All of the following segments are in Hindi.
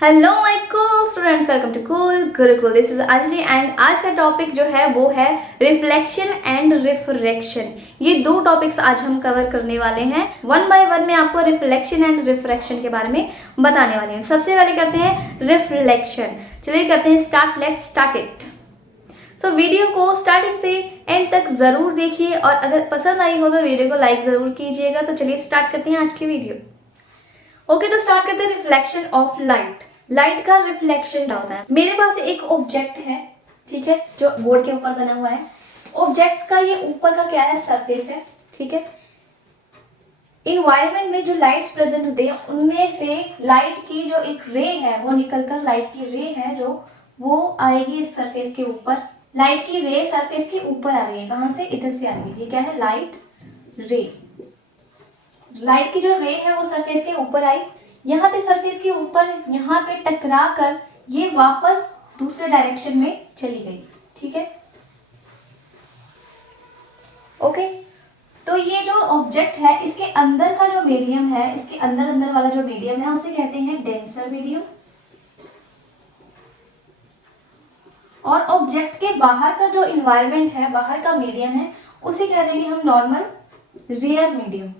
Hello my cool students, welcome to Cool Gurukul. This is Anjali and आज का टॉपिक जो है वो है रिफ्लेक्शन एंड रिफ्रैक्शन। ये दो टॉपिक्स आज हम कवर करने वाले हैं। वन बाय वन में आपको रिफ्लेक्शन एंड रिफ्रैक्शन के बारे में बताने वाले हैं। सबसे पहले करते हैं रिफ्लेक्शन। चलिए करते हैं start. Let's start it. So video को स्टार्टिंग से एंड तक जरूर देखिए और अगर पसंद आई हो तो वीडियो को लाइक जरूर कीजिएगा। तो चलिए स्टार्ट करते हैं आज की वीडियो। ओके, तो स्टार्ट करते हैं रिफ्लेक्शन ऑफ लाइट। लाइट का रिफ्लेक्शन क्या होता है? मेरे पास एक ऑब्जेक्ट है, ठीक है, जो बोर्ड के ऊपर बना हुआ है। ऑब्जेक्ट का ये ऊपर का क्या है? सरफेस है, ठीक है। इन्वायरमेंट में जो लाइट्स प्रेजेंट होते हैं उनमें से लाइट की जो एक रे है वो निकलकर लाइट की रे है जो वो आएगी इस सरफेस के ऊपर। लाइट की रे सरफेस के ऊपर आ रही है। कहां से? इधर से आ रही है। ये क्या है? लाइट रे। लाइट की जो रे है वो सरफेस के ऊपर आई, यहाँ पे सरफेस के ऊपर यहाँ पे टकरा कर ये वापस दूसरे डायरेक्शन में चली गई, ठीक है। ओके, तो ये जो ऑब्जेक्ट है इसके अंदर का जो मीडियम है, इसके अंदर अंदर वाला जो मीडियम है उसे कहते हैं डेंसर मीडियम। और ऑब्जेक्ट के बाहर का जो इन्वायरमेंट है, बाहर का मीडियम है, उसे कह देंगे हम नॉर्मल रेयर मीडियम,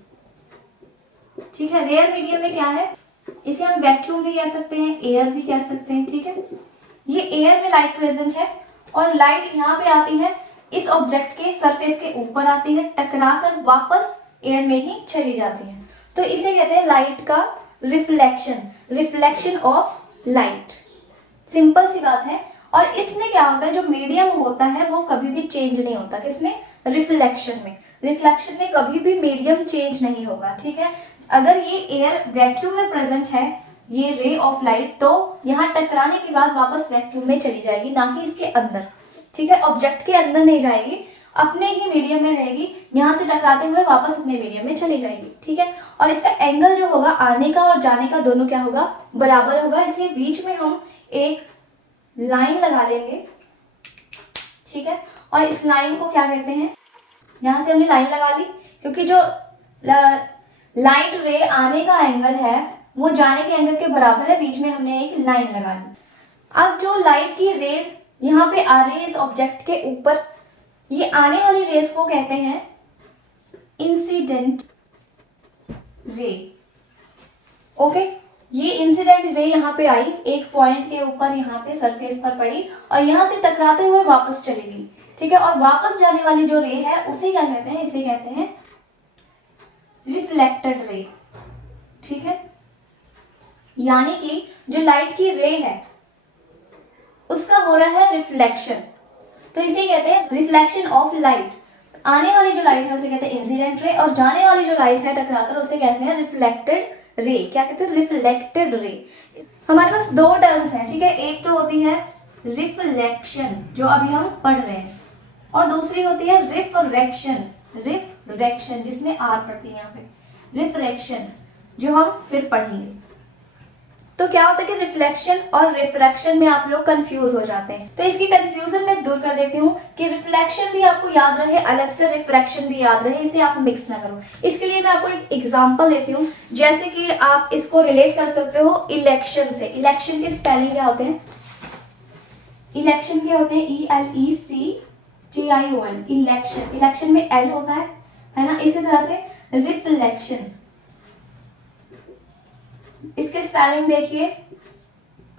ठीक है। रेयर मीडियम में क्या है? इसे हम वैक्यूम भी कह सकते हैं, एयर भी कह सकते हैं, ठीक है। ये एयर में लाइट प्रेजेंट है और लाइट यहाँ पे आती है, इस ऑब्जेक्ट के सरफेस के ऊपर आती है, टकरा कर वापस एयर में ही चली जाती है। तो इसे कहते हैं लाइट का reflection, reflection of light. Simple सी बात है। और इसमें क्या होता है? जो मीडियम होता है वो कभी भी चेंज नहीं होता। किसमें? रिफ्लेक्शन में। रिफ्लेक्शन में कभी भी मीडियम चेंज नहीं होगा, ठीक है। अगर ये एयर वैक्यूम में प्रेजेंट है, ये रे ऑफ लाइट, तो यहाँ टकराने के बाद वापस वैक्यूम में चली जाएगी, ना कि इसके अंदर, ठीक है। ऑब्जेक्ट के अंदर नहीं जाएगी, अपने ही मीडियम में रहेगी, यहाँ से टकराते हुए वापस अपने मीडियम में चली जाएगी, ठीक है। और इसका एंगल जो होगा आने का और जाने का दोनों क्या होगा? बराबर होगा। इसलिए बीच में हम एक लाइन लगा लेंगे, ठीक है। और इस लाइन को क्या कहते हैं? यहाँ से हमने लाइन लगा ली, क्योंकि जो लाइट रे आने का एंगल है वो जाने के एंगल के बराबर है। बीच में हमने एक लाइन लगा ली। अब जो लाइट की रेज यहाँ पे आ रही है इस ऑब्जेक्ट के ऊपर, ये आने वाली रेज को कहते हैं इंसिडेंट रे। ओके, ये इंसिडेंट रे यहाँ पे आई, एक पॉइंट के ऊपर यहाँ पे सरफेस पर पड़ी और यहाँ से टकराते हुए वापस चली गई, ठीक है। और वापस जाने वाली जो रे है उसे क्या कहते हैं? इसे कहते हैं रिफ्लेक्टेड रे, ठीक है। यानी कि जो लाइट की रे है उसका हो रहा है रिफ्लेक्शन, तो इसे कहते हैं रिफ्लेक्शन ऑफ लाइट। आने वाली जो लाइट है उसे कहते हैं इंसिडेंट रे और जाने वाली जो लाइट है टकराकर उसे कहते हैं रिफ्लेक्टेड रे। क्या कहते हैं? Reflected ray. हमारे पास दो टर्म्स हैं, ठीक है। एक तो होती है रिफ्लेक्शन जो अभी हम पढ़ रहे हैं, और दूसरी होती है रिफ्रैक्शन। रिफ्रैक्शन जिसमें आर पड़ती है यहाँ पे, रिफ्रैक्शन जो हम फिर पढ़ेंगे। तो क्या होता है कि रिफ्लेक्शन और रिफ्रैक्शन में आप लोग कंफ्यूज हो जाते हैं, तो इसकी कंफ्यूजन मैं दूर कर देती हूँ कि रिफ्लेक्शन भी आपको याद रहे, अलग से रिफ्रैक्शन भी याद रहे, इसे आप मिक्स ना करो। इसके लिए मैं आपको एक एग्जांपल देती हूँ, जैसे कि आप इसको रिलेट कर सकते हो इलेक्शन से। इलेक्शन के स्पेलिंग क्या होते हैं? इलेक्शन क्या होते हैं? ELECTION, election. इलेक्शन में एल होता है ना। इसी तरह से रिफ्लेक्शन, इसके स्पेलिंग देखिए,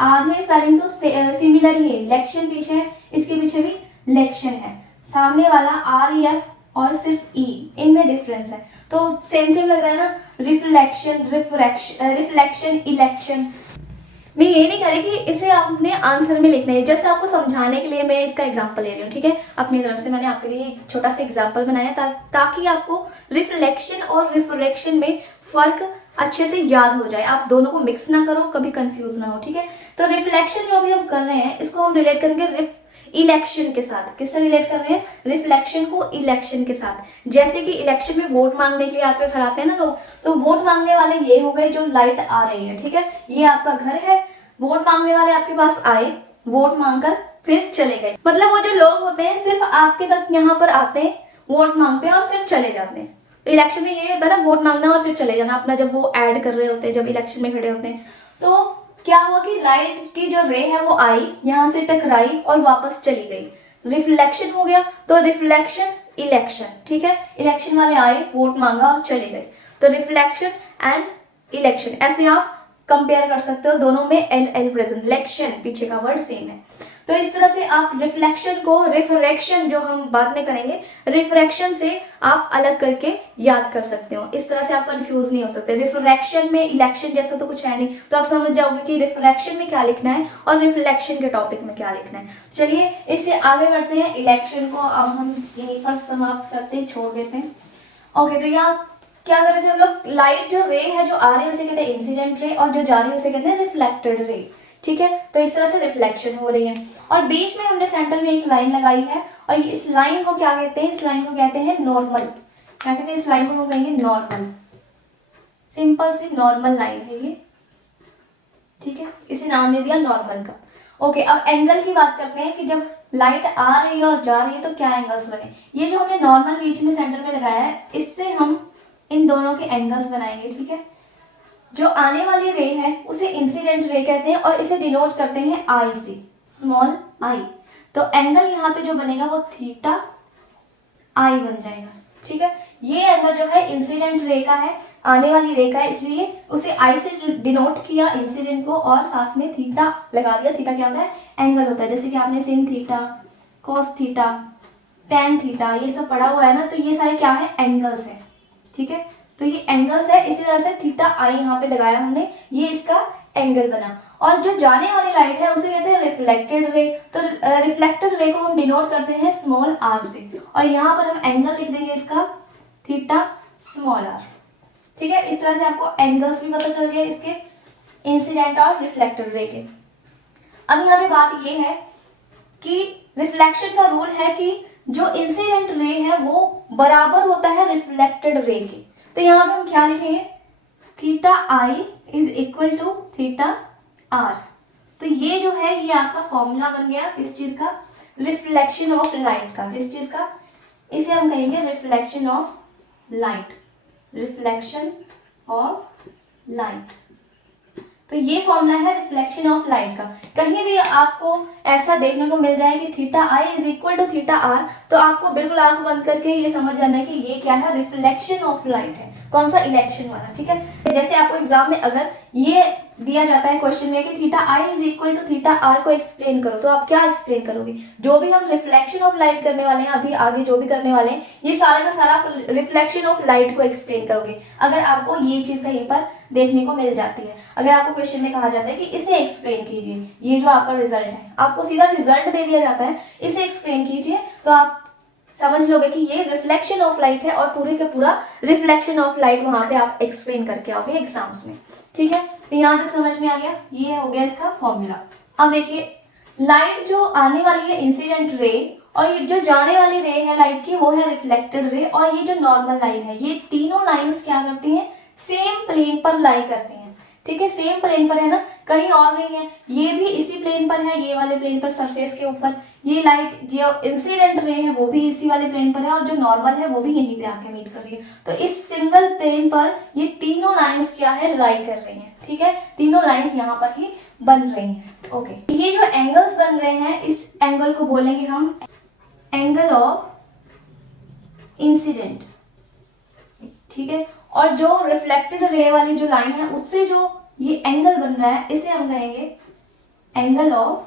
आधे स्पेलिंग तो सिमिलर ही है। इलेक्शन पीछे है, इसके पीछे भी इलेक्शन है, सामने वाला REF और सिर्फ E, इनमें डिफरेंस है। तो सेम सेम लग रहा है ना। Reflection, reflection, election. मैं ये नहीं कह रही कि इसे आपने आंसर में लिखना है, जस्ट आपको समझाने के लिए मैं इसका एग्जांपल ले रही हूँ, ठीक है। अपनी तरफ से मैंने आपके लिए एक छोटा सा एग्जांपल बनाया ताकि आपको रिफ्लेक्शन और रिफ्रैक्शन में फर्क अच्छे से याद हो जाए। आप दोनों को मिक्स ना करो, कभी कंफ्यूज ना हो, ठीक है। तो रिफ्लेक्शन जो अभी हम कर रहे हैं इसको हम रिलेट करेंगे इलेक्शन के साथ। किससे रिलेट कर रहे हैं? रिफ्लेक्शन को इलेक्शन के साथ। जैसे कि इलेक्शन में वोट मांगने के लिए आपके घर आते हैं ना लोग, तो वोट मांगने वाले ये हो गए जो लाइट आ रही है, ठीक है। ये आपका घर है, वोट मांगने वाले आपके पास आए, वोट मांगकर फिर चले गए। मतलब वो जो लोग होते हैं सिर्फ आपके तक यहाँ पर आते हैं, वोट मांगते हैं और फिर चले जाते हैं। तो इलेक्शन में यही होता है ना, वोट मांगना और फिर चले जाना अपना, जब वो ऐड कर रहे होते हैं, जब इलेक्शन में खड़े होते हैं। तो क्या हुआ कि लाइट की जो रे है वो आई, यहाँ से टकराई और वापस चली गई, रिफ्लेक्शन हो गया। तो रिफ्लेक्शन इलेक्शन, ठीक है, इलेक्शन वाले आए, वोट मांगा और चले गए, तो रिफ्लेक्शन एंड इलेक्शन, ऐसे आप कंपेयर कर सकते हो, दोनों में एल एल प्रेजेंट, इलेक्शन पीछे का वर्ड सेम है। तो इस तरह से आप रिफ्लेक्शन को रिफ्रैक्शन, जो हम बाद में करेंगे, रिफ्रैक्शन से आप अलग करके याद कर सकते हो। इस तरह से आप कंफ्यूज नहीं हो सकते। रिफ्रैक्शन में इलेक्शन जैसा तो कुछ है नहीं, तो आप समझ जाओगे कि रिफ्रैक्शन में क्या लिखना है और रिफ्लेक्शन के टॉपिक में क्या लिखना है। चलिए इससे आगे बढ़ते हैं। इलेक्शन को अब हम यहीं पर समाप्त करते हैं, छोड़ देते हैं। ओके, तो यहाँ क्या कर रहे थे हम लोग, लाइट जो रे है जो आ रही है उसे कहते हैं इंसिडेंट रे, और जो जा रही है उसे कहते हैं रिफ्लेक्टेड रे, ठीक है। तो इस तरह से रिफ्लेक्शन हो रही है, और बीच में हमने सेंटर में एक लाइन लगाई है, और इस लाइन को क्या कहते हैं, इस लाइन को कहते हैं नॉर्मल। क्या कहते हैं इस लाइन को, हम कहेंगे नॉर्मल, सिंपल सी नॉर्मल लाइन है ये, ठीक है, इसे नाम दे दिया नॉर्मल का। ओके, अब एंगल की बात करते हैं कि जब लाइट आ रही है और जा रही है तो क्या एंगल्स बने। ये जो हमने नॉर्मल बीच में सेंटर में लगाया है, इससे हम इन दोनों के एंगल्स बनाएंगे, ठीक है। जो आने वाली रे है उसे इंसिडेंट रे कहते हैं, और इसे डिनोट करते हैं आई से, स्मॉल आई। तो एंगल यहाँ पे जो बनेगा वो थीटा आई बन जाएगा, ठीक है। ये एंगल जो है इंसिडेंट रे का है, आने वाली रे का है, इसलिए उसे आई से डिनोट किया इंसिडेंट को, और साथ में थीटा लगा दिया। थीटा क्या होता है, एंगल होता है, जैसे कि आपने sine theta, cos theta, tan theta ये सब पढ़ा हुआ है ना, तो ये सारे क्या है, एंगल्स है, ठीक है। तो ये एंगल्स है, इसी तरह से थीटा आई यहाँ पे लगाया हमने, ये इसका एंगल बना। और जो जाने वाली लाइट है उसे कहते हैं रिफ्लेक्टेड रे। तो रिफ्लेक्टेड रे को हम डिनोट करते हैं स्मॉल आर से, और यहाँ पर हम एंगल लिख देंगे इसका थीटा स्मॉल आर, ठीक है। इस तरह से आपको एंगल्स भी पता चल गए इसके, इंसिडेंट और रिफ्लेक्टेड रे के। अब यहाँ पे बात ये है कि रिफ्लेक्शन का रूल है कि जो इंसिडेंट रे है वो बराबर होता है रिफ्लेक्टेड रे के। तो यहाँ पे हम क्या लिखेंगे, theta i is equal to theta r. तो ये जो है ये आपका फॉर्मूला बन गया किस चीज का, रिफ्लेक्शन ऑफ लाइट का। किस चीज का, इसे हम कहेंगे reflection of light, reflection of light. तो ये फॉर्मूला है रिफ्लेक्शन ऑफ लाइट का। कहीं भी आपको ऐसा देखने को मिल जाए कि theta i is equal to theta r, तो आपको बिल्कुल आंख बंद करके ये समझ जाना है कि ये क्या है, रिफ्लेक्शन ऑफ लाइट है। कौन सा, इलेक्शन वाला, ठीक है। जैसे आपको एग्जाम में अगर ये दिया जाता है क्वेश्चन में कि theta i is equal to theta r को एक्सप्लेन करो, तो आप क्या एक्सप्लेन करोगे। जो भी हम रिफ्लेक्शन ऑफ लाइट करने वाले हैं, अभी आगे जो भी करने वाले हैं, ये सारा का सारा आप रिफ्लेक्शन ऑफ लाइट को एक्सप्लेन करोगे, अगर आपको ये चीज कहीं पर देखने को मिल जाती है। अगर आपको क्वेश्चन में कहा जाता है कि इसे एक्सप्लेन कीजिए, ये जो आपका रिजल्ट है, आपको सीधा रिजल्ट दे दिया जाता है, इसे एक्सप्लेन कीजिए, तो आप समझ लोगे कि ये रिफ्लेक्शन ऑफ लाइट है, और पूरे का पूरा रिफ्लेक्शन ऑफ लाइट वहां पे आप एक्सप्लेन करके आओगे एग्जाम्स में, ठीक है। तो यहाँ तक समझ में आ गया, ये हो गया इसका फॉर्मूला। अब देखिए, लाइट जो आने वाली है इंसिडेंट रे, और ये जो जाने वाली रे है लाइट की वो है रिफ्लेक्टेड रे, और ये जो नॉर्मल लाइन है, ये तीनों लाइंस क्या करती हैं, सेम प्लेन पर लाई करती हैं, ठीक है। सेम प्लेन पर है ना, कहीं और नहीं है, ये भी इसी प्लेन पर है, ये वाले प्लेन पर, सरफेस के ऊपर। ये लाइट जो इंसिडेंट रे है वो भी इसी वाले प्लेन पर है, और जो नॉर्मल है वो भी यहीं पे आके मीट कर रही है। तो इस सिंगल प्लेन पर ये तीनों लाइंस क्या है, लाई कर रही हैं, ठीक है। तीनों लाइंस यहाँ पर ही बन रही हैं। ओके, ये जो एंगल्स बन रहे हैं, इस एंगल को बोलेंगे हम एंगल ऑफ इंसिडेंट, ठीक है। और जो रिफ्लेक्टेड रे वाली जो लाइन है उससे जो ये एंगल बन रहा है, इसे हम कहेंगे एंगल ऑफ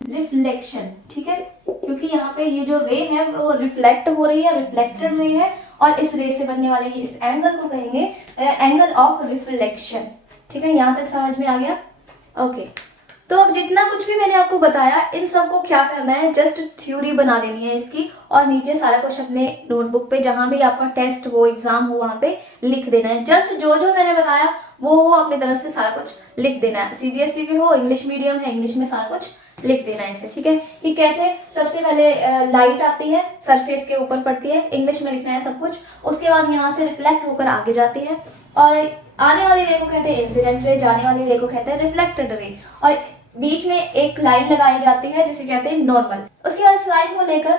रिफ्लेक्शन, ठीक है। क्योंकि यहाँ पे ये जो रे है वो रिफ्लेक्ट हो रही है, रिफ्लेक्टेड रे है, और इस रे से बनने वाले इस एंगल को कहेंगे एंगल ऑफ रिफ्लेक्शन, ठीक है। यहाँ तक समझ में आ गया, ओके। तो अब जितना कुछ भी मैंने आपको बताया, इन सबको क्या करना है, जस्ट थ्योरी बना देनी है इसकी, और नीचे सारा कुछ अपने नोटबुक पे जहां भी आपका टेस्ट हो, एग्जाम हो, वहां पे लिख देना है। जस्ट जो जो मैंने बताया वो अपनी तरफ से सारा कुछ लिख देना है। सीबीएसई के हो, इंग्लिश मीडियम है, इंग्लिश में सारा कुछ लिख देना है इसे, ठीक है। कि कैसे सबसे पहले लाइट आती है, सरफेस के ऊपर पड़ती है, इंग्लिश में लिखना है सब कुछ। उसके बाद यहाँ से रिफ्लेक्ट होकर आगे जाती है, और आने वाली रे को कहते हैं इंसिडेंट रे, जाने वाली रे को कहते हैं रिफ्लेक्टेड रे, और बीच में एक लाइन लगाई जाती है जिसे कहते हैं नॉर्मल। उसके बाद इस लाइन को लेकर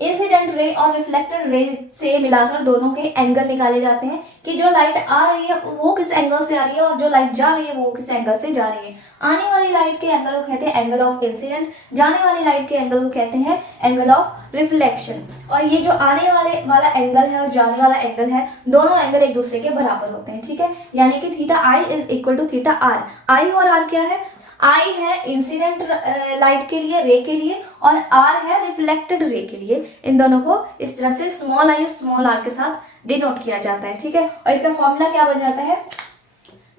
इंसिडेंट रे और रिफ्लेक्टेड रे से मिलाकर दोनों के एंगल निकाले जाते हैं कि जो लाइट आ रही है वो किस एंगल से आ रही है और जो लाइट जा रही है वो किस एंगल से जा रही है। आने वाली लाइट के एंगल को कहते हैं एंगल ऑफ इंसिडेंट, जाने वाली लाइट के एंगल को कहते हैं एंगल ऑफ रिफ्लेक्शन। और ये जो आने वाला एंगल है और जाने वाला एंगल है, दोनों एंगल एक दूसरे के बराबर होते हैं, ठीक है। यानी कि theta i is equal to theta r. I और आर क्या है? आई है इंसिडेंट लाइट के लिए, रे के लिए, और आर है रिफ्लेक्टेड रे के लिए। इन दोनों को इस तरह से स्मॉल आई और स्मॉल आर के साथ डिनोट किया जाता है, ठीक है। और इसका फॉर्मूला क्या बन जाता है?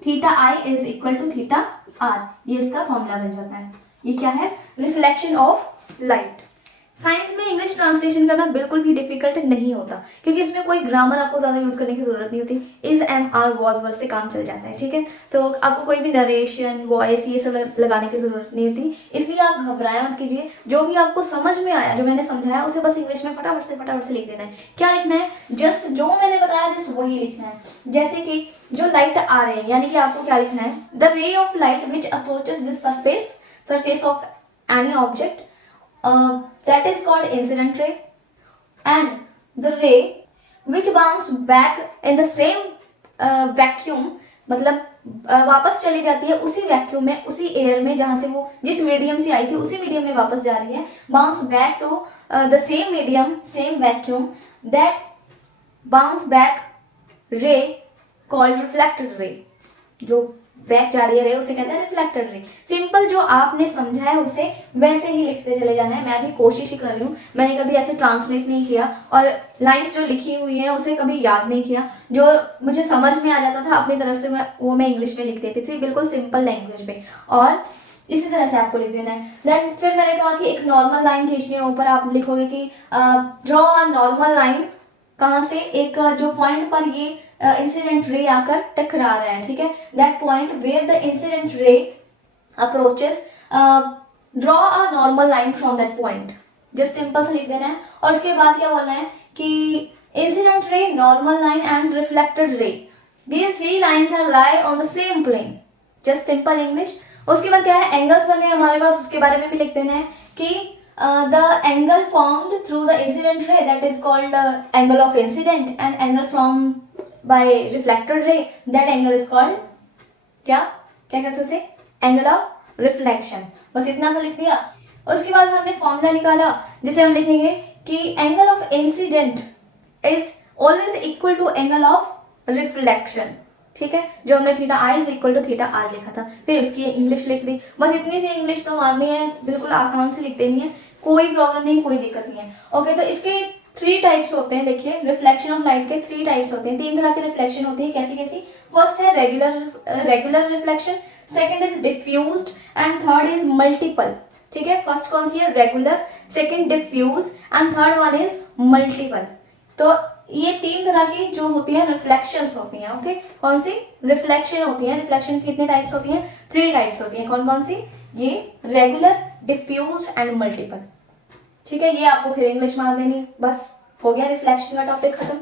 Theta i is equal to theta r, ये इसका फॉर्मूला बन जाता है। ये क्या है? Reflection of light. साइंस में इंग्लिश ट्रांसलेशन करना बिल्कुल भी डिफिकल्ट नहीं होता, क्योंकि इसमें कोई ग्रामर आपको ज़्यादा यूज करने की जरूरत नहीं होती। इज, एम, आर, वॉज, वर से काम चल जाता है, ठीक है। तो आपको कोई भी नरेशन, वॉइस ये सब लगाने की जरूरत नहीं होती, इसलिए आप घबराए मत कीजिए। जो भी आपको समझ में आया, जो मैंने समझाया, उसे बस इंग्लिश में फटाफट से लिख देना है। क्या लिखना है? जस्ट जो मैंने बताया जस्ट वही लिखना है। जैसे कि जो लाइट आ रहे हैं, यानी कि आपको क्या लिखना है? The ray of light which approaches this surface of any object, that is called incident ray, and the ray which bounce back in the same vacuum, मतलब वापस चली जाती है उसी वैक्यूम में, उसी एयर में जहां से वो जिस मीडियम से आई थी उसी मीडियम में वापस जा रही है। Bounce back to the same medium, same vacuum, that bounce back ray called reflected ray. जो बैक जा रही है रे उसे कहते हैं रिफ्लेक्टेड रे। सिंपल जो आपने समझा है उसे वैसे ही लिखते चले जाना है। मैं भी कोशिश ही कर रही हूँ, मैंने कभी ऐसे ट्रांसलेट नहीं किया और लाइंस जो लिखी हुई हैं उसे कभी याद नहीं किया। जो मुझे समझ में आ जाता था अपनी तरफ से मैं इंग्लिश में लिख देती थी, बिल्कुल सिंपल लैंग्वेज में, और इसी तरह से आपको लिख देना है। देन फिर मैंने कहा कि एक नॉर्मल लाइन खींचनी है। ऊपर आप लिखोगे कि ड्रॉ अ नॉर्मल लाइन, कहाँ से? एक जो पॉइंट पर ये इंसिडेंट रे आकर टकरा रहा है, ठीक है। That point where the incident ray approaches, draw a normal line from that point. Just simple से लिख देना है। और उसके बाद क्या बोलना है कि incident ray, normal line and reflected ray, these three lines are lie on the same plane। Just simple English. उसके बाद क्या है? एंगल्स बने हमारे पास, उसके बारे में भी लिख देना है कि the angle formed through the incident ray, that is called angle of incident, and angle from by reflected ray, that angle is called क्या कहते हैं उसे? Angle of reflection. बस इतना सा लिख दिया। उसके बाद हमने फॉर्मूला निकाला जिसे हम लिखेंगे कि angle of incidence is always equal to angle of reflection, ठीक है। जो हमने theta i is equal to theta r लिखा था, फिर उसकी इंग्लिश लिख दी। बस इतनी सी इंग्लिश तो मारनी है, बिल्कुल आसान से लिख देनी है, कोई प्रॉब्लम नहीं, कोई दिक्कत नहीं है। ओके, तो इसके 3 टाइप्स होते हैं। देखिए, रिफ्लेक्शन ऑफ लाइट के 3 टाइप्स होते हैं। 3 तरह के रिफ्लेक्शन होती है। कैसी कैसी? फर्स्ट है regular reflection, second is diffused, and third is multiple, ठीक है। फर्स्ट कौन सी है? Regular, second diffuse, and third one is multiple. तो ये 3 तरह की जो होती है रिफ्लेक्शंस होती हैं। ओके, कौन सी? रिफ्लेक्शन होती है। रिफ्लेक्शन कितने टाइप्स होती हैं? 3 टाइप्स होती हैं। कौन कौन सी? ये रेगुलर, डिफ्यूज एंड मल्टीपल, ठीक है। ये आपको फिर इंग्लिश मार देनी है। बस हो गया रिफ्लेक्शन का टॉपिक खत्म।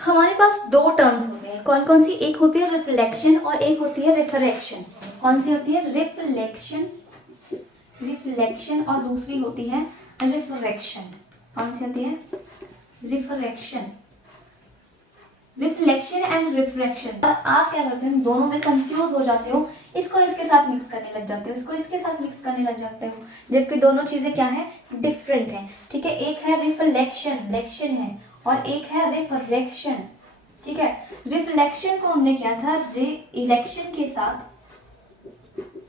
हमारे पास 2 टर्म्स होते हैं। कौन कौन सी? एक होती है रिफ्लेक्शन और एक होती है रिफ्रैक्शन। कौन सी होती है? रिफ्लेक्शन और दूसरी होती है रिफ्रैक्शन। कौन सी होती है? Refraction and refraction. आप क्या करते हैं? दोनों में कंफ्यूज हो जाते हो, इसको इसके साथ मिक्स करने लग जाते हो, इसको इसके साथ मिक्स करने लग जाते हो, जबकि दोनों चीजें क्या है? डिफरेंट है, ठीक है। एक है रिफ्लेक्शन, लेक्शन है, और एक है रिफ्रैक्शन, ठीक है। रिफ्लेक्शन को हमने किया था इलेक्शन के साथ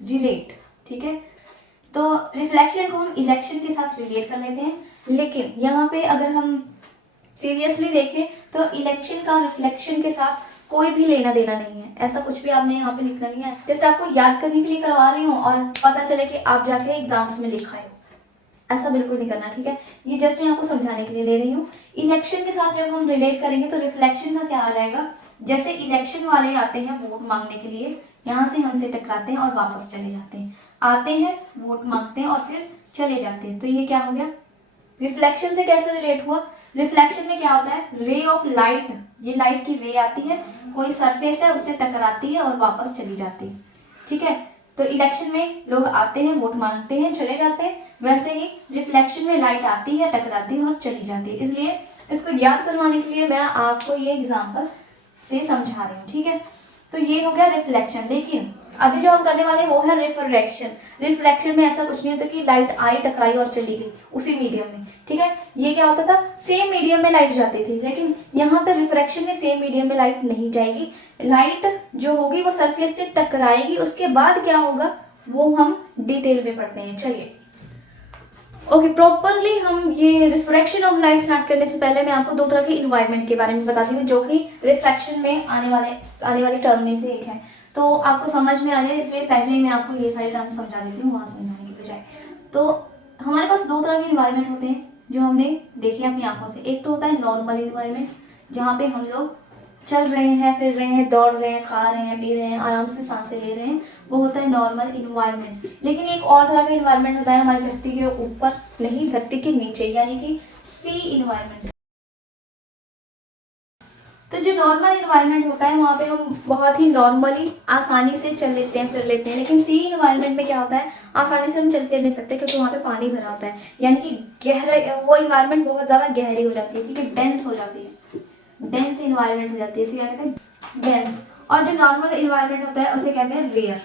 रिलेट, ठीक है। तो रिफ्लेक्शन को हम इलेक्शन के साथ रिलेट कर लेते हैं, लेकिन यहाँ पे अगर हम सीरियसली देखें तो इलेक्शन का रिफ्लेक्शन के साथ कोई भी लेना देना नहीं है। ऐसा कुछ भी आपने यहाँ पे लिखना नहीं है। जस्ट आपको याद करने के लिए करवा रही हूँ और पता चले कि आप जाके एग्जाम्स में लिखा है, ऐसा बिल्कुल नहीं करना, ठीक है। ये जस्ट मैं आपको समझाने के लिए ले रही हूँ। इलेक्शन के साथ जब हम रिलेट करेंगे तो रिफ्लेक्शन का क्या आ जाएगा? जैसे इलेक्शन वाले आते हैं वोट मांगने के लिए, यहाँ से हमसे टकराते हैं और वापस चले जाते हैं, आते हैं वोट मांगते हैं और फिर चले जाते हैं। तो ये क्या हो गया? रिफ्लेक्शन से कैसे रिलेट हुआ? रिफ्लेक्शन में क्या होता है? रे ऑफ लाइट, ये लाइट की रे आती है, कोई सरफेस है उससे टकराती है और वापस चली जाती है, ठीक है। तो इलेक्शन में लोग आते हैं, वोट मांगते हैं, चले जाते हैं, वैसे ही रिफ्लेक्शन में लाइट आती है, टकराती है और चली जाती है। इसलिए इसको याद करवाने के लिए मैं आपको ये एग्जांपल से समझा रही हूँ, ठीक है। तो ये हो गया रिफ्लेक्शन। लेकिन अभी जो हम करने वाले हैं वो है रिफ्रैक्शन। रिफ्रैक्शन में ऐसा कुछ नहीं होता कि लाइट आई, टकराई और चली गई उसी मीडियम में, ठीक है। ये क्या होता था, सेम मीडियम में लाइट जाती थी, लेकिन यहाँ पे रिफ्रैक्शन में सेम मीडियम में लाइट नहीं जाएगी। लाइट जो होगी वो सरफेस से टकराएगी, उसके बाद क्या होगा वो हम डिटेल में पढ़ते हैं। चलिए ओके, प्रॉपरली हम ये रिफ्रैक्शन ऑफ लाइट स्टार्ट करने से पहले मैं आपको दो तरह के इन्वायरमेंट के बारे में बताती हूँ, जो कि रिफ्रैक्शन में आने वाली टर्म में से एक है। तो आपको समझ में आ जाए इसलिए पहले मैं आपको ये सारी टर्म समझा देती हूँ वहाँ समझाने की बजाय। तो हमारे पास दो तरह के इन्वायरमेंट होते हैं जो हमने देखे अपनी आंखों से। एक तो होता है नॉर्मल इन्वायरमेंट, जहाँ पे हम लोग चल रहे हैं, फिर रहे हैं, दौड़ रहे हैं, खा रहे हैं, पी रहे हैं, आराम से सांसें ले रहे हैं, वो होता है नॉर्मल इन्वायरमेंट। लेकिन एक और तरह का इन्वायरमेंट होता है हमारी धरती के ऊपर नहीं, धरती के नीचे, यानी कि सी इन्वायरमेंट। तो जो नॉर्मल इन्वायरमेंट होता है वहाँ पे हम बहुत ही नॉर्मली आसानी से चल लेते हैं, फिर लेते हैं। लेकिन सी इन्वायरमेंट में क्या होता है, आसानी से हम चल फिर नहीं सकते क्योंकि वहाँ पे पानी भरा होता है, यानी कि गहरा, वो इन्वायरमेंट बहुत ज़्यादा गहरी हो जाती है, ठीक है, डेंस हो जाती है, डेंस इन्वायरमेंट हो जाती है, इसे क्या कहते हैं, डेंस। और जो नॉर्मल इन्वायरमेंट होता है उसे कहते हैं रेयर,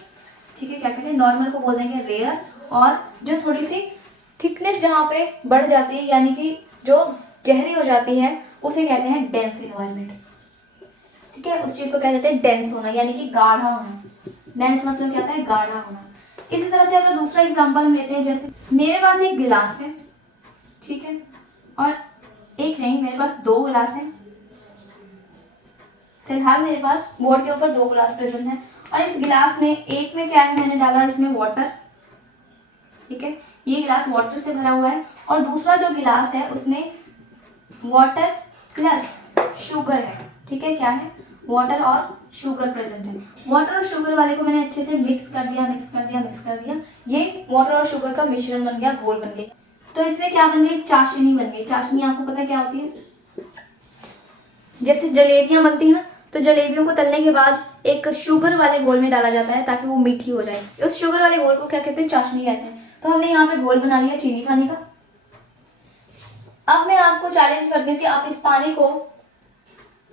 ठीक है। क्या कहते हैं, नॉर्मल को बोल देंगे रेयर। और जो थोड़ी सी थिकनेस जहाँ पे बढ़ जाती है, यानी कि जो गहरी हो जाती है, उसे कहते हैं डेंस इन्वायरमेंट, ठीक है। उस चीज को कह देते हैं डेंस होना, यानी कि गाढ़ा होना। डेंस मतलब क्या होता है, गाढ़ा होना। इसी तरह से अगर दूसरा एग्जांपल हम लेते हैं, जैसे मेरे पास एक गिलास है, ठीक है, और एक नहीं, मेरे पास दो गिलास है। फिलहाल मेरे पास बोर्ड के ऊपर दो गिलास प्रेजेंट है, और इस गिलास में एक में क्या है, मैंने डाला इसमें वाटर, ठीक है, ये गिलास वाटर से भरा हुआ है। और दूसरा जो गिलास है उसमें वाटर प्लस शुगर है, ठीक है। क्या है, वाटर और शुगर प्रेजेंट है। वाटर और शुगर वाले को मैंने अच्छे से मिक्स कर दिया, मिक्स कर दिया, मिक्स कर दिया। ये वाटर और शुगर का मिश्रण बन गया, घोल बन गई। तो इसमें क्या बन गई, चाशनी बन गई। चाशनी आपको पता है क्या होती है, जैसे जलेबियां बनती है ना, तो जलेबियों को तलने के बाद एक शुगर वाले घोल में डाला जाता है ताकि वो मीठी हो जाए। उस शुगर वाले घोल को क्या कहते हैं, चाशनी कहते हैं। तो हमने यहाँ पे घोल बना लिया चीनी खाने का। अब मैं आपको चैलेंज करती हूँ कि आप इस पानी को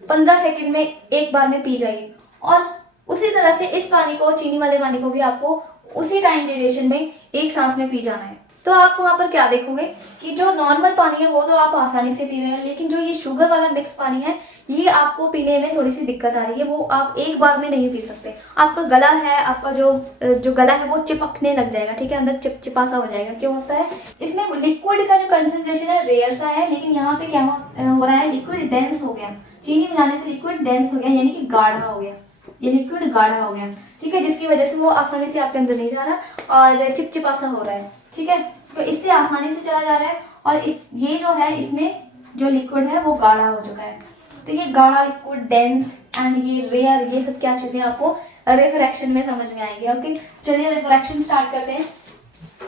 15 सेकंड में एक बार में पी जाइए, और उसी तरह से इस पानी को, चीनी वाले पानी को भी आपको उसी टाइम ड्यूरेशन में एक सांस में पी जाना है। तो आप वहां पर क्या देखोगे कि जो नॉर्मल पानी है वो तो आप आसानी से पी रहे हैं, लेकिन जो ये शुगर वाला मिक्स पानी है ये आपको पीने में थोड़ी सी दिक्कत आ रही है। वो आप एक बार में नहीं पी सकते। आपका गला है, आपका जो गला है वो चिपकने लग जाएगा, ठीक है, अंदर चिपचिपा सा हो जाएगा। क्यों होता है, इसमें लिक्विड का जो कंसेंट्रेशन है रेयर सा है, लेकिन यहाँ पे क्या हो रहा है, लिक्विड डेंस हो गया। चीनी मिलाने से लिक्विड डेंस हो गया, यानी कि गाढ़ा हो गया, ये लिक्विड गाढ़ा हो गया, ठीक है, जिसकी वजह से वो आसानी से आपके अंदर नहीं जा रहा और चिपचिपा सा हो रहा है, ठीक है। तो इससे आसानी से चला जा रहा है, और ये जो है इसमें जो लिक्विड है वो गाढ़ा हो चुका है। तो ये गाढ़ा, लिक्विड, डेंस एंड ये रेयर, ये सब क्या चीजें आपको रिफ्रैक्शन में समझ में आएगी। ओके, चलिए रिफ्रैक्शन स्टार्ट करते हैं।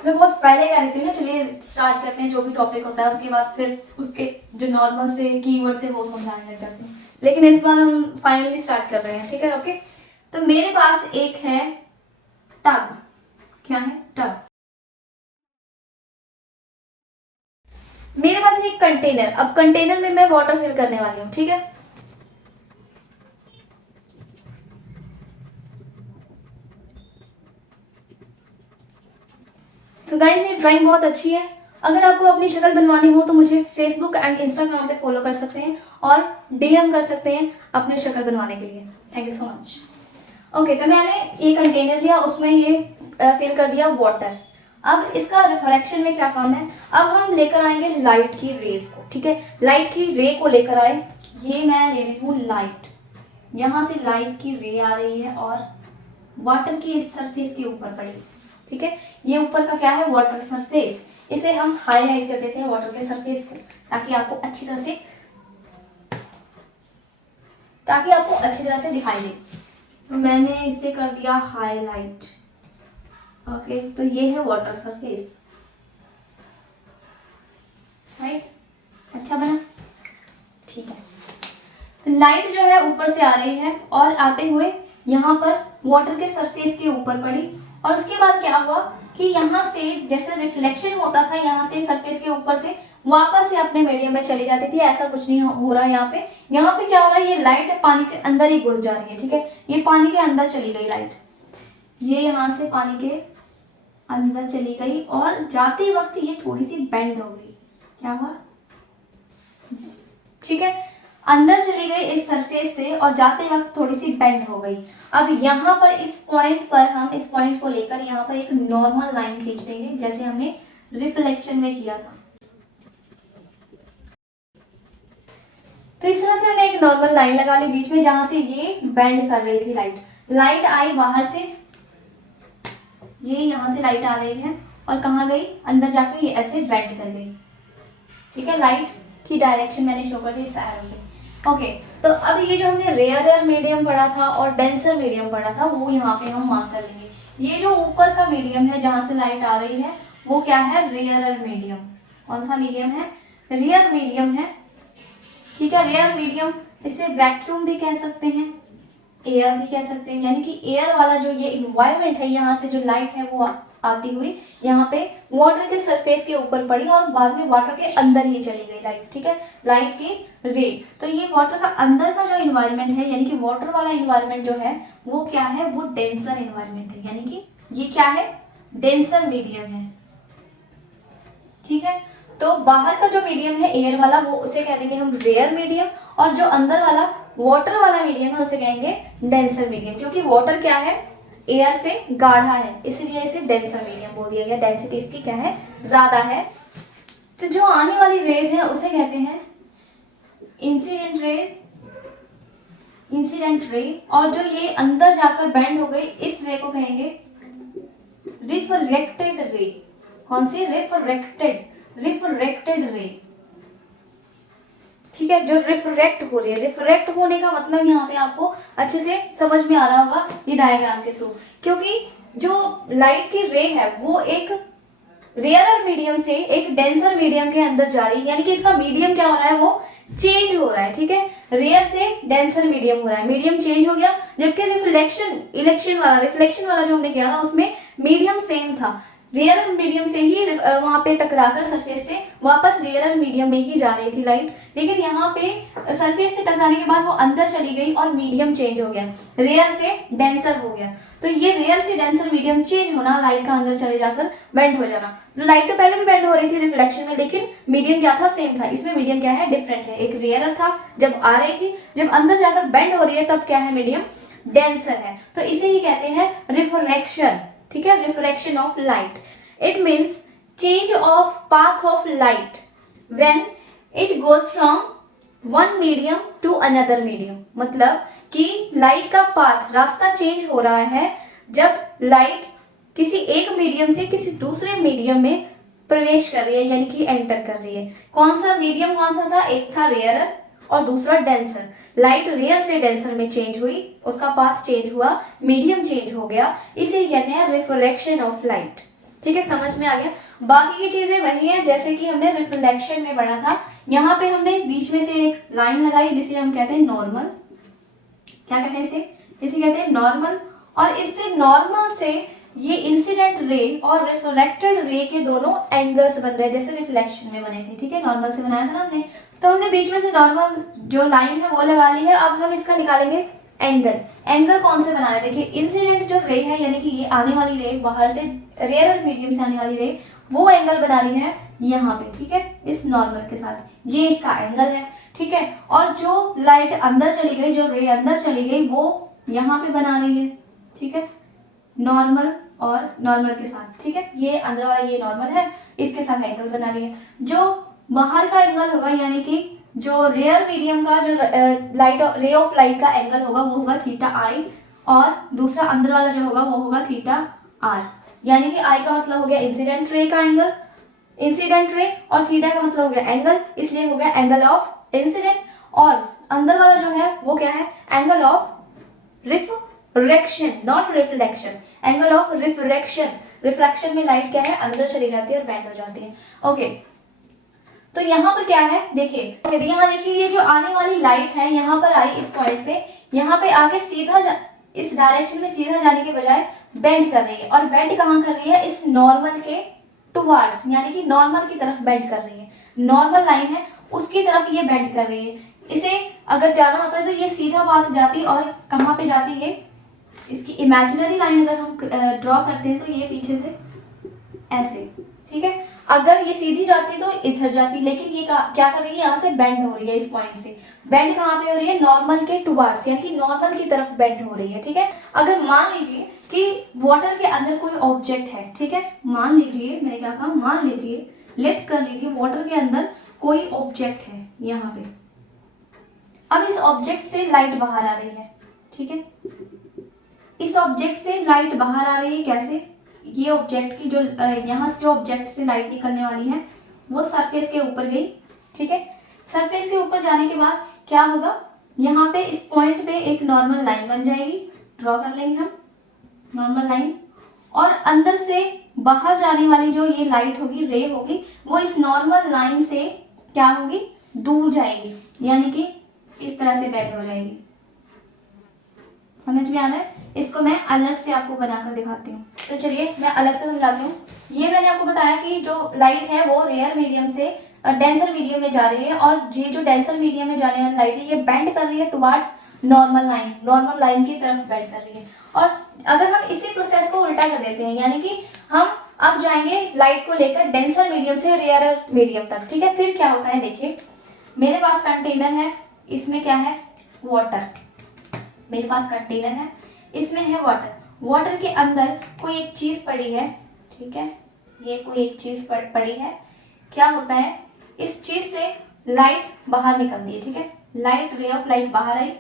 मैं बहुत पहले कह रही थी ना, चलिए स्टार्ट करते हैं, जो भी टॉपिक होता है उसके बाद फिर उसके जो नॉर्मल से कीवर्ड्स है वो समझाने लग जाते हैं। लेकिन इस बार हम फाइनली स्टार्ट कर रहे हैं, ठीक है। ओके, तो मेरे पास एक है टब। क्या है, टब। मेरे पास एक कंटेनर। अब कंटेनर में मैं वाटर फिल करने वाली हूँ, ठीक है। तो गाइस ये ड्राइंग बहुत अच्छी है। अगर आपको अपनी शक्ल बनवानी हो तो मुझे फेसबुक एंड इंस्टाग्राम पे फॉलो कर सकते हैं और डीएम कर सकते हैं अपनी शक्ल बनवाने के लिए। Thank you so much. Okay, तो मैंने ये कंटेनर लिया, उसमें ये फिल कर दिया वाटर। अब इसका रिफ्रैक्शन में क्या काम है, अब हम लेकर आएंगे लाइट की रेज को, ठीक है। लाइट की रे को लेकर आए, ये मैं ले रही हूँ लाइट। यहाँ से लाइट की रे आ रही है और वाटर की इस सरफेस के ऊपर पड़ी, ठीक है। ये ऊपर का क्या है, वाटर सरफेस। इसे हम हाईलाइट कर देते हैं वाटर के सरफेस को, ताकि आपको अच्छी तरह से दिखाई दे। तो मैंने इसे कर दिया हाईलाइट। ओके, तो ये है वाटर सरफेस, राइट। अच्छा बना, ठीक है। तो लाइट जो है ऊपर से आ रही है और आते हुए यहाँ पर वाटर के सरफेस के ऊपर पड़ी, और उसके बाद क्या हुआ कि यहाँ से जैसे रिफ्लेक्शन होता था यहाँ से सरफेस के ऊपर से वापस से अपने मीडियम में चली जाती थी, ऐसा कुछ नहीं हो रहा है यहाँ पे। यहाँ पे क्या हो रहा है, ये लाइट पानी के अंदर ही घुस जा रही है, ठीक है, ये पानी के अंदर चली गई लाइट, ये यहाँ से पानी के अंदर चली गई और जाते वक्त ये थोड़ी सी बेंड हो गई। क्या हुआ, ठीक है, अंदर चली गई इस सरफेस से और जाते वक्त थोड़ी सी बेंड हो गई। अब यहाँ पर इस पॉइंट पर हम इस पॉइंट को लेकर यहाँ पर एक नॉर्मल लाइन खींच देंगे, जैसे हमने रिफ्लेक्शन में किया था। तो इस तरह से हमने एक नॉर्मल लाइन लगा ली बीच में, जहां से ये बेंड कर रही थी लाइट आई बाहर से, ये यहाँ से लाइट आ रही है और कहाँ गई, अंदर जाकर ये ऐसे बेंड कर गई, ठीक है। लाइट की डायरेक्शन मैंने शो कर दी इस एरो से। ओके, तो अब ये जो हमने रेयरर मीडियम पढ़ा था और डेंसर मीडियम पढ़ा था वो यहाँ पे हम मार्क कर लेंगे। ये जो ऊपर का मीडियम है जहाँ से लाइट आ रही है वो क्या है, रेयरर मीडियम। कौन सा मीडियम है, रेयर मीडियम है, ठीक है। रेयर मीडियम, इसे वैक्यूम भी कह सकते हैं, एयर भी कह सकते हैं, यानी कि एयर वाला जो ये इन्वायरमेंट है, यहाँ से जो लाइट है वो आती हुई यहाँ पे वाटर के सरफेस के ऊपर पड़ी और बाद में वाटर के अंदर ही चली गई लाइट, ठीक है, लाइट की रे। तो ये वाटर का अंदर का जो इन्वायरमेंट है, यानी कि वाटर वाला इन्वायरमेंट जो है वो क्या है, वो डेंसर इन्वायरमेंट है, यानी कि ये क्या है, डेंसर मीडियम है, ठीक है। तो बाहर का जो मीडियम है एयर वाला, वो उसे कह देंगे हम रेयर मीडियम, और जो अंदर वाला वाटर वाला मीडियम है उसे कहेंगे डेंसर मीडियम, क्योंकि वाटर क्या है, एयर से गाढ़ा है, इसलिए इसे डेंसर मीडियम बोल दिया गया, डेंसिटी इसकी क्या है, ज्यादा है। तो जो आने वाली रेज है उसे कहते हैं इंसिडेंट रे, इंसिडेंट रे, और जो ये अंदर जाकर बेंड हो गई इस रे को कहेंगे रिफ्रैक्टेड रे। कौन सी, रिफ्रैक्टेड रे, ठीक है, जो रिफ्रैक्ट हो रही है। रिफ्रैक्ट होने का मतलब यहाँ पे आपको अच्छे से समझ में आ रहा होगा ये डायग्राम के थ्रू, क्योंकि जो लाइट की रे है वो एक रेयरर मीडियम से एक डेंसर मीडियम के अंदर जा रही है, यानी कि इसका मीडियम क्या हो रहा है, वो चेंज हो रहा है, ठीक है, रेयर से डेंसर मीडियम हो रहा है, मीडियम चेंज हो गया। जबकि रिफ्लेक्शन वाला जो हमने किया था उसमें मीडियम सेम था, रेयर मीडियम से ही वहां पे टकराकर सरफेस से वापस रेयर मीडियम में ही जा रही थी लाइट, लेकिन यहाँ पे सरफेस से टकराने के बाद वो अंदर चली गई और मीडियम चेंज हो गया, रेयर से डेंसर हो गया। तो ये रेयर से डेंसर मीडियम चेंज होना, लाइट का अंदर चले जाकर बेंड हो जाना। लाइट तो पहले भी बेंड हो रही थी रिफ्लेक्शन में, लेकिन मीडियम क्या था, सेम था। इसमें मीडियम क्या है, डिफरेंट है, एक रेयर था जब आ रही थी, जब अंदर जाकर बेंड हो रही है तब क्या है, मीडियम डेंसर है। तो इसे ही कहते हैं रिफ्रैक्शन, ठीक है, refraction of light. It means change of path of light when it goes from one medium to another medium, मतलब कि लाइट का पाथ, रास्ता चेंज हो रहा है जब लाइट किसी एक मीडियम से किसी दूसरे मीडियम में प्रवेश कर रही है, यानी कि एंटर कर रही है। कौन सा मीडियम, कौन सा था, एक था रेयर और दूसरा डेंसर। लाइट रेयर से डेंसर में चेंज हुई, उसका पाथ चेंज हुआ, मीडियम चेंज हो गया, इसे कहते हैं रिफ्रैक्शन ऑफ लाइट, ठीक है, समझ में आ गया। बाकी की चीजें वही है जैसे कि हमने रिफ्लेक्शन में पढ़ा था। यहाँ पे हमने बीच में से एक लाइन लगाई जिसे हम कहते हैं नॉर्मल, क्या कहते हैं इसे कहते हैं नॉर्मल, और इससे नॉर्मल से ये इंसिडेंट रे और रिफ्रैक्टेड रे के दोनों एंगल्स बन रहे हैं जैसे रिफ्लेक्शन में बने थे, ठीक है, नॉर्मल से बनाया था ना हमने। तो हमने बीच में से नॉर्मल जो लाइन है वो लगा ली है। अब हम इसका निकालेंगे एंगल कौन से बना रहे हैं, देखिए इंसिडेंट जो रे है, यानी कि ये आने वाली रे, बाहर से रेयर मीडियम से आने वाली रे, वो एंगल बना रही है यहाँ पे, ठीक है, इस नॉर्मल के साथ, ये इसका एंगल है, ठीक है। और जो लाइट अंदर चली गई, जो रे अंदर चली गई, वो यहाँ पे बना रही है, ठीक है, नॉर्मल और नॉर्मल के साथ, ठीक है, ये अंदर वाला ये नॉर्मल है, इसके साथ एंगल बना रही है। जो बाहर का एंगल होगा, यानी कि जो रेयर मीडियम का जो लाइट रे ऑफ लाइट का एंगल होगा वो होगा थीटा आई, और दूसरा अंदर वाला जो होगा वो होगा थीटा आर, यानी कि आई का मतलब हो गया इंसिडेंट रे का एंगल, इंसिडेंट रे, और थीटा का मतलब हो गया एंगल, इसलिए हो गया एंगल ऑफ इंसिडेंट, और अंदर वाला जो है वो क्या है, angle of refraction, not reflection, angle of refraction. Refraction में लाइट क्या है, अंदर चली जाती है और बेंड हो जाती है। ओके, तो यहाँ पर क्या है, देखिए यहाँ देखिए, ये जो आने वाली लाइट है यहाँ पर आई इस पॉइंट पे, यहाँ पे आके सीधा इस डायरेक्शन में सीधा जाने के बजाय बेंड कर रही है, और बेंड कहाँ कर रही है, इस नॉर्मल के टुवार्ड्स, यानी कि नॉर्मल की तरफ बेंड कर रही है। नॉर्मल लाइन है उसकी तरफ ये बेंड कर रही है। इसे अगर जाना होता है तो ये सीधा पाथ जाती, और कहाँ पे जाती है, इसकी इमेजिनरी लाइन अगर हम ड्रॉ करते हैं तो ये पीछे से ऐसे, ठीक है। अगर ये सीधी जाती तो इधर जाती, लेकिन ये क्या कर रही है, यहाँ से बेंड हो रही है, इस पॉइंट से बेंड कहाँ पे हो रही है, नॉर्मल के टुवार्ड्स, यानी कि नॉर्मल की तरफ बेंड हो रही है, ठीक है। अगर मान लीजिए कि वाटर के अंदर कोई ऑब्जेक्ट है, ठीक है, मान लीजिए, मैंने क्या कहा, मान लीजिए, लेट कर लीजिए वाटर के अंदर कोई ऑब्जेक्ट है यहाँ पे। अब इस ऑब्जेक्ट से लाइट बाहर आ रही है, ठीक है, इस ऑब्जेक्ट से लाइट बाहर आ रही है, कैसे, ये ऑब्जेक्ट की जो यहाँ से जो ऑब्जेक्ट से लाइट निकलने वाली है वो सरफेस के ऊपर गई, ठीक है। सरफेस के ऊपर जाने के बाद क्या होगा, यहाँ पे इस पॉइंट पे एक नॉर्मल लाइन बन जाएगी, ड्रॉ कर लेंगे हम नॉर्मल लाइन, और अंदर से बाहर जाने वाली जो ये लाइट होगी, रे होगी, वो इस नॉर्मल लाइन से क्या होगी, दूर जाएगी, यानी कि इस तरह से बेंड हो जाएगी। समझ में आ रहा है? इसको मैं अलग से आपको बनाकर दिखाती हूँ। तो चलिए मैं अलग से समझाती हूँ। ये मैंने आपको बताया कि जो लाइट है वो रेयर मीडियम से डेंसर मीडियम में जा रही है, और ये जो डेंसर मीडियम में जाने वाली लाइट है ये बेंड कर रही है टुवार्ड्स नॉर्मल लाइन की तरफ बेंड कर रही है। और अगर हम इसी प्रोसेस को उल्टा कर देते हैं, यानी कि हम अब जाएंगे लाइट को लेकर डेंसर मीडियम से रेयर मीडियम तक, ठीक है। फिर क्या होता है, देखिए मेरे पास कंटेनर है, इसमें क्या है, वाटर, मेरे पास कंटेनर है, इसमें है वाटर, वाटर के अंदर कोई एक चीज पड़ी है, ठीक है, ये कोई एक चीज पड़ी है। क्या होता है, इस चीज से लाइट बाहर निकलती है, ठीक है, लाइट, रे ऑफ लाइट बाहर आई।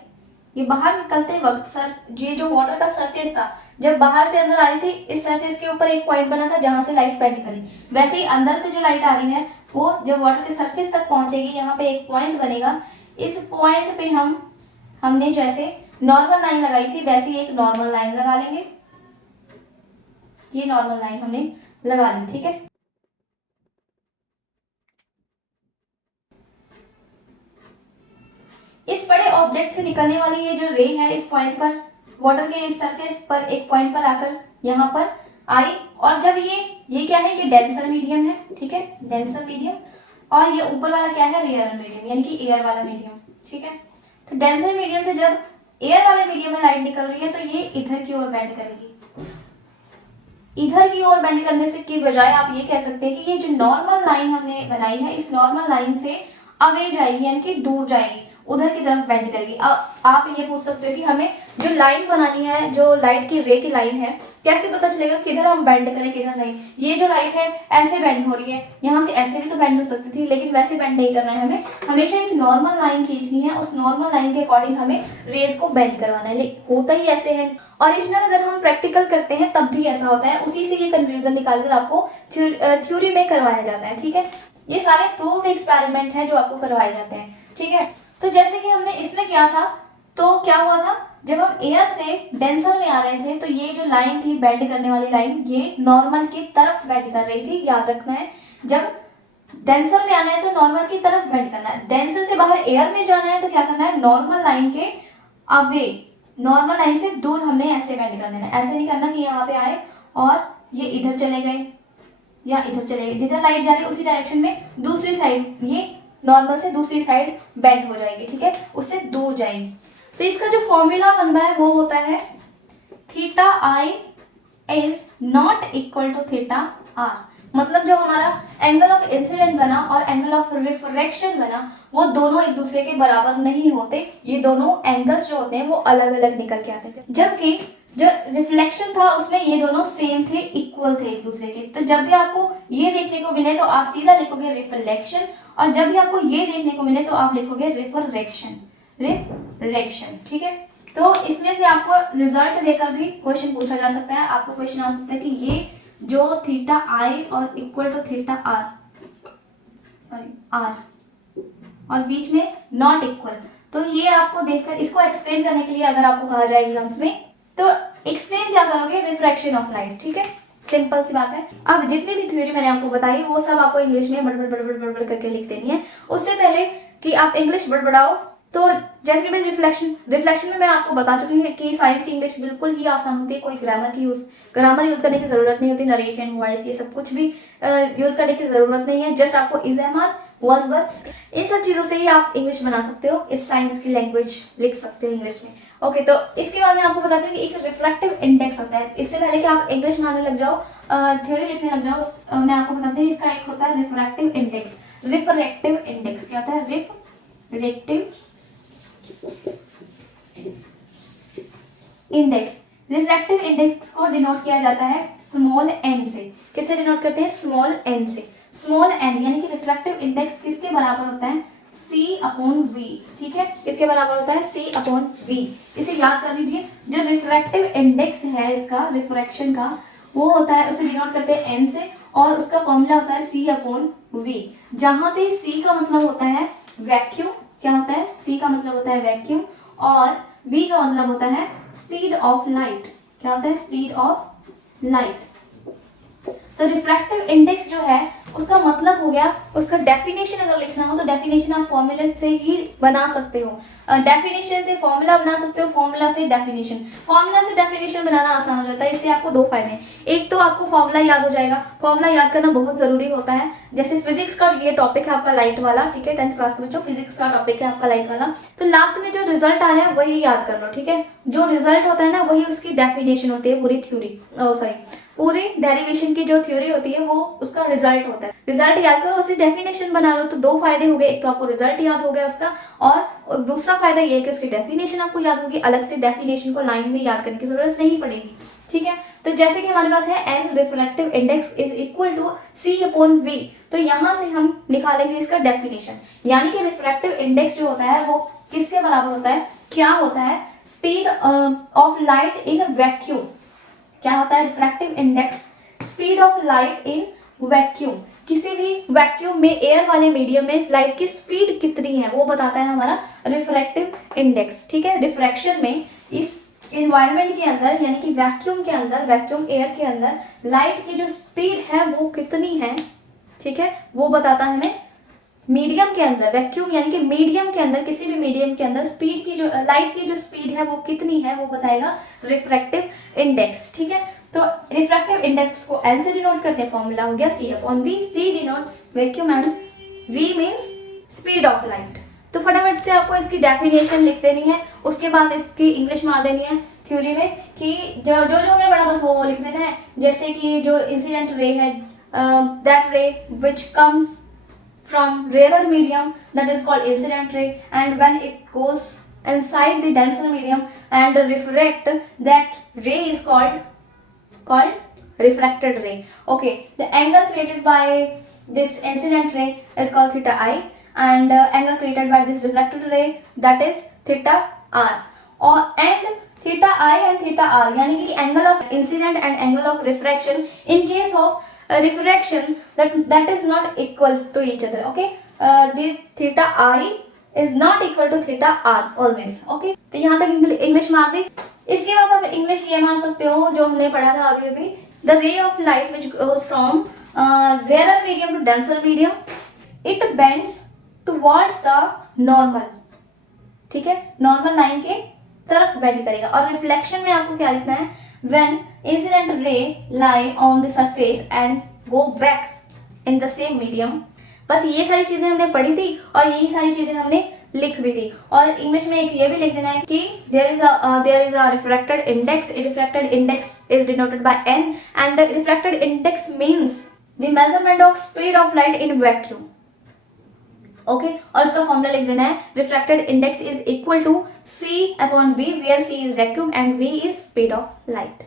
ये बाहर निकलते वक्त सर ये जो वाटर का सरफेस था, जब बाहर से अंदर आ रही थी, इस सरफेस के ऊपर एक पॉइंट बना था जहां से लाइट बेंड करी, वैसे ही अंदर से जो लाइट आ रही है वो जब वाटर के सरफेस तक पहुंचेगी, यहाँ पे एक पॉइंट बनेगा, इस पॉइंट पे हमने जैसे नॉर्मल लाइन लगाई थी वैसे ही एक नॉर्मल लाइन लगा लेंगे, ये नॉर्मल लाइन हमने लगा ली, ठीक है। इस बड़े ऑब्जेक्ट से निकलने वाली ये जो रे है इस पॉइंट पर, वाटर के इस सरफेस पर एक पॉइंट पर आकर यहाँ पर आई, और जब ये क्या है, ये डेंसर मीडियम है, ठीक है, डेंसर मीडियम, और ये ऊपर वाला क्या है, रेयर मीडियम, यानी कि एयर वाला मीडियम, ठीक है। तो डेंसर मीडियम से जब एयर वाले मीडियम में लाइट निकल रही है तो ये इधर की ओर बेंड करेगी। इधर की ओर बेंड करने से की बजाय आप ये कह सकते हैं कि ये जो नॉर्मल लाइन हमने बनाई है, इस नॉर्मल लाइन से अवे जाएगी, यानी कि दूर जाएगी, उधर की तरफ बेंड करेगी। अब आप ये पूछ सकते हो कि हमें जो लाइन बनानी है, जो लाइट की रे की लाइन है, कैसे पता चलेगा किधर हम बेंड करें किधर नहीं। ये जो लाइट है ऐसे बेंड हो रही है, यहाँ से ऐसे भी तो बेंड हो सकती थी, लेकिन वैसे बेंड नहीं करना है, हमें हमेशा एक नॉर्मल लाइन खींचनी है, उस नॉर्मल लाइन के अकॉर्डिंग हमें रेज को बेंड करवाना है। लेकिन होता ही ऐसे है, ओरिजिनल अगर हम प्रैक्टिकल करते हैं तब भी ऐसा होता है, उसी से ये कंक्लूजन निकालकर आपको थ्योरी में करवाया जाता है, ठीक है। ये सारे प्रूव्ड एक्सपेरिमेंट है जो आपको करवाए जाते हैं, ठीक है। तो जैसे कि हमने इसमें किया था, तो क्या हुआ था, जब हम एयर से डेंसर में आ रहे थे तो ये जो लाइन थी बेंड करने वाली लाइन, ये नॉर्मल की तरफ बेंड कर रही थी, याद रखना है। जब डेंसर में आना है तो नॉर्मल की तरफ बेंड करना है, डेंसर से बाहर एयर में जाना है तो क्या करना है, नॉर्मल लाइन के अवे, नॉर्मल लाइन से दूर हमने ऐसे बेंड कर देना है। ऐसे नहीं करना कि यहाँ पे आए और ये इधर चले गए या इधर चले गए, जिधर लाइट जा रही है उसी डायरेक्शन में दूसरी साइड, ये नॉर्मल से दूसरी साइड बेंड हो जाएगी, ठीक है, उससे दूर जाएगी। तो इसका जो फॉर्मूला बनता है वो होता है theta i is not equal to theta r. मतलब जो हमारा एंगल ऑफ इंसिडेंट बना और एंगल ऑफ रिफ्रैक्शन बना, वो दोनों एक दूसरे के बराबर नहीं होते, ये दोनों एंगल्स जो होते हैं वो अलग अलग निकल के आते थे। जबकि जो रिफ्लेक्शन था उसमें ये दोनों सेम थे, इक्वल थे एक दूसरे के। तो जब भी आपको ये देखने को मिले तो आप सीधा लिखोगे रिफ्लेक्शन, और जब भी आपको ये देखने को मिले तो आप लिखोगे रिफ्रैक्शन, ठीक है। तो इसमें से आपको रिजल्ट देकर भी क्वेश्चन पूछा जा सकता है। आपको क्वेश्चन आ सकता है कि ये जो थीटा आई और equal to theta r, r और बीच में नॉट इक्वल, तो ये आपको देखकर इसको एक्सप्लेन करने के लिए अगर आपको कहा जाए एग्जाम्स में तो एक्सप्लेन क्या करोगे, रिफ्रैक्शन ऑफ लाइट, ठीक है, सिंपल सी बात है। अब जितनी भी थ्योरी मैंने आपको बताई वो सब आपको इंग्लिश में बड़बड़ करके लिख देनी है। उससे पहले कि आप इंग्लिश बड़बड़ाओ, तो जैसे कि मैं रिफ्लेक्शन में मैं आपको बता चुकी हूँ कि साइंस की इंग्लिश बिल्कुल ही आसान होती है, कोई ग्रामर यूज करने की जरूरत नहीं होती, नरेशन वॉइस ये सब कुछ भी यूज करने की जरूरत नहीं है। जस्ट आपको इज एम आर वर्ड्सवर्थ इन सब चीजों से ही आप इंग्लिश बना सकते हो, इस साइंस की लैंग्वेज लिख सकते हो इंग्लिश में। ओके, तो इसके बाद मैं आपको बताती हूँ कि एक रिफ्रैक्टिव इंडेक्स होता है। इससे पहले कि आप इंग्लिश बनाने लग जाओ, थ्योरी लिखने लग जाओ, मैं आपको बताती हूँ इसका एक होता है रिफ्रैक्टिव इंडेक्स। रिफ्रैक्टिव इंडेक्स क्या होता है? Refractive index. रिफ्रैक्टिव इंडेक्स को डिनोट किया जाता है स्मॉल एन से। किससे डिनोट करते हैं? स्मॉल एन से। स्मॉल एन यानी कि रिफ्रैक्टिव इंडेक्स किसके बराबर होता है? C/V। ठीक है, किसके बराबर होता है? C/V। इसे याद कर लीजिए, जो रिफ्रैक्टिव इंडेक्स है इसका, रिफ्रैक्शन का, वो होता है, उसे डिनोट करते हैं एन से, और उसका फॉर्मूला होता है C/V। जहां पे C का मतलब होता है वैक्यूम। क्या होता है? C का मतलब होता है वैक्यूम, और V का मतलब होता है स्पीड ऑफ लाइट। क्या होता है? Speed of light. तो रिफ्रैक्टिव इंडेक्स जो है उसका मतलब हो गया, उसका डेफिनेशन अगर लिखना हो तो डेफिनेशन आप फॉर्मूले से ही बना सकते हो। डेफिनेशन से फॉर्मूला बना सकते हो, फॉर्मूला से डेफिनेशन। फॉर्मूला से डेफिनेशन बनाना आसान हो जाता है। इससे आपको दो फायदे हैं। एक तो आपको फॉर्मूला याद हो जाएगा, फॉर्मूला याद करना बहुत जरूरी होता है। जैसे फिजिक्स का ये टॉपिक है आपका लाइट वाला, ठीक है, 10th क्लास में जो फिजिक्स का टॉपिक है आपका लाइट वाला, तो लास्ट में जो रिजल्ट आ रहा है वही याद कर लो। ठीक है, जो रिजल्ट होता है ना वही उसकी डेफिनेशन होती है, पूरी थ्योरी, सॉरी पूरी डेरिवेशन की जो थ्योरी होती है वो उसका रिजल्ट होता है। रिजल्ट याद करो, उसी डेफिनेशन बना लो, तो दो फायदे हो गए। एक तो आपको रिजल्ट याद हो गया उसका, और दूसरा फायदा ये है कि उसकी डेफिनेशन आपको याद होगी। अलग से डेफिनेशन को लाइन में याद करने की जरूरत नहीं पड़ेगी। ठीक है, तो जैसे कि हमारे पास है n refractive index is equal to C/V, तो यहाँ से हम निकालेंगे इसका डेफिनेशन, यानी कि रिफ्रैक्टिव इंडेक्स जो होता है वो किसके बराबर होता है? क्या होता है? Speed of light in vacuum. क्या होता है refractive index? Speed of light in vacuum. किसी भी वैक्यूम में, एयर वाले मीडियम में लाइट की स्पीड कितनी है वो बताता है हमारा रिफ्रैक्टिव इंडेक्स। ठीक है, रिफ्रैक्शन में इस एनवायरनमेंट के अंदर यानी कि वैक्यूम के अंदर, वैक्यूम एयर के अंदर लाइट की जो स्पीड है वो कितनी है, ठीक है, वो बताता है हमें मीडियम के अंदर, वैक्यूम यानी कि मीडियम के अंदर, किसी भी मीडियम के अंदर स्पीड की जो, लाइट की जो स्पीड है वो कितनी है वो बताएगा रिफ्रैक्टिव इंडेक्स। ठीक है, तो रिफ्रैक्टिव इंडेक्स को एल से डिनोट करते हैं, फॉर्मूला हो गया C/V। C denotes vacuum and V means speed of light. तो फटाफट से आपको इसकी डेफिनेशन लिख देनी है, उसके बाद इसकी इंग्लिश मार देनी है थ्योरी में, कि जो हमें बड़ा बस वो लिख देना है। जैसे कि जो इंसिडेंट रे है, दैट रे which comes from rarer medium, that is called incident ray, and when it goes inside the denser medium and refract, that ray is called refracted ray. Okay, the angle created by this incident ray is called theta I, and angle created by this refracted ray, that is theta R. Or and theta I and theta R यानी कि angle of incident and angle of refraction in case of refraction that is not equal to each other. Okay, this theta I is not equal to theta R always. Okay, तो यहाँ तक इंग्लिश मार दी। इसके बाद आप इंग्लिश ये मार सकते हो जो हमने पढ़ा था अभी, the ray of light which goes from rarer medium to denser medium, it bends towards the normal. ठीक है, नॉर्मल लाइन के तरफ बेंड करेगा। और रिफ्लेक्शन में आपको क्या लिखना है? when incident ray lie on the surface and go back in the same medium। बस ये सारी चीजें हमने पढ़ी थी और यही सारी चीजें हमने लिख भी थी। और इंग्लिश में एक ये भी लिख देना है कि there is a refracted index. A refracted index is denoted by n, and the refracted index means the measurement of speed of light in vacuum. Okay, और इसका फॉर्मूला लिख देना है, refracted index is equal to C/V, where C is vacuum and V is speed of light.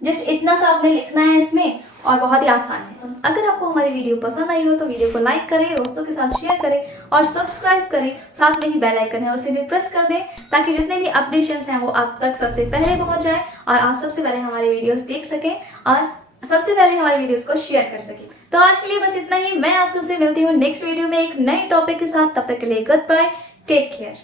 Just इतना सा आपने लिखना है इसमें, और बहुत ही आसान है। अगर आपको हमारी वीडियो पसंद आई हो तो वीडियो को लाइक करें, दोस्तों के साथ शेयर करें और सब्सक्राइब करें। साथ में ही बेल आइकन है उसे भी प्रेस कर दें, ताकि जितने भी अपडेशंस हैं वो आप तक सबसे पहले पहुंच जाए और आप सबसे पहले हमारे वीडियोस देख सकें और सबसे पहले हमारे वीडियोस को शेयर कर सकें। तो आज के लिए बस इतना ही। मैं आप सबसे मिलती हूँ नेक्स्ट वीडियो में एक नए टॉपिक के साथ। तब तक के लिए गुड बाय, टेक केयर।